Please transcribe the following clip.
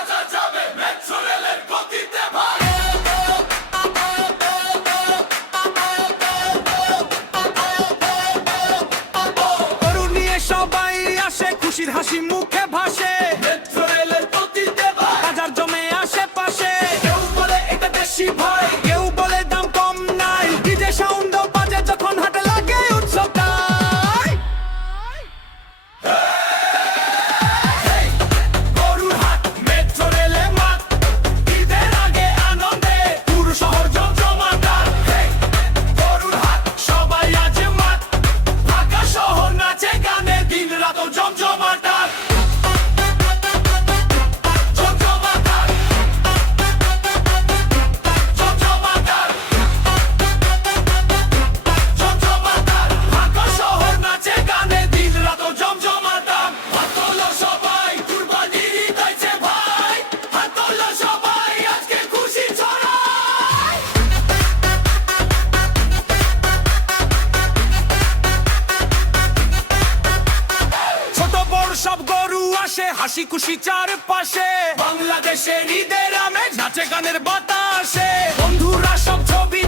বাজার যাবে মেট্রো রেলের গতিতে ভাই। গরু নিয়ে সবাই আসে, খুশির হাসি মুখে ভাসে। মেট্রো রেলের গতিতে ভাই। বাজার জমে আশেপাশে, কেউ বলে এটা দেশি ভাই, কেউ বলে দাম কম নাই। ডিজে সাউন্ড বাজে যখন হাটে লাগে উৎসবটাই। গরুর হাট মেট্রো রেলে মাঠ, ঈদের আগে আনন্দে পুরো শহর জমজমাট। গরুর হাট সবাই আছে মাঠ, ঢাকা শহর নাচে গানে দিন রাত জমজমাট। ঢাকা শহর নাচে গানে দিন রাত জমজমাট। হাত তোলো সবাই, কুরবানির ঈদ আইছে ভাই। হাত তোলো সবাই, আজকে খুশি ছড়াই। ছোট বড় সব গরু আসে, হাসি খুশি চারপাশে। বাংলাদেশের ঈদের আমেজ, নাচে গানের বাতাসে, বন্ধুরা সব ছবি